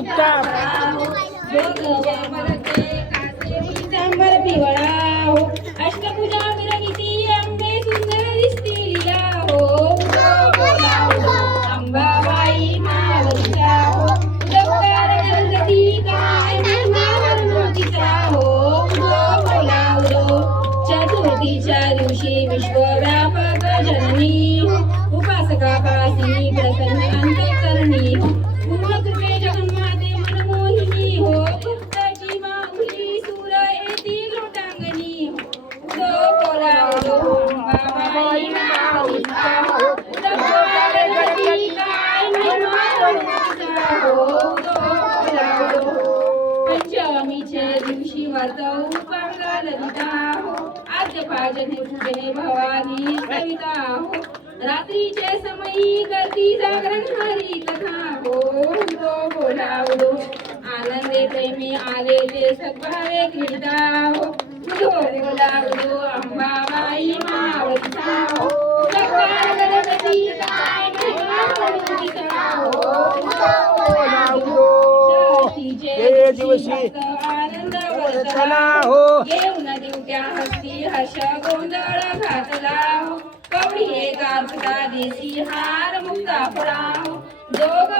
मुक्ता पिवळा हो अष्टभुजा विरहिती अंबे सुंदर दिसती लीला हो अंबाबाई मावळीचा हो लवकर गणपती काय महिमा मोठीचा हो बोला चतुर्थीच्या दिवशी विश्वव्यापक जननी उपासकापासी प्रसन्न अंतःकरणी पूर्ण कृपे जगन्माते मनमोहिनी हो भक्ताची माऊली सूर येती लोटांगणी उदो बोला अंबाबाई माऊलीचा हो लवकर गणपती काय महिमा मोठीचा हो बोला पंचमीच्या दिवशी वाजवू पांगा ललिता हो आद्य पाजने पूजने भवानी कविता हो रात्रीचे समयी करती जागरण हरी कथा हो उदो बोला उदो आनंदे प्रेमी आले ते सद्भावे क्रीडा हो उदो बोला उदो अंबाबाई मावळीचा हो लवकर गणपती काय महिमा मोठीचा हो उदो बोला उदो ते दिवशी आनंद चला हो येऊन दिवट्या हस्ती हर्ष गोंधळ घातला कवडी एका देसी हार मुक्ता फळा जोग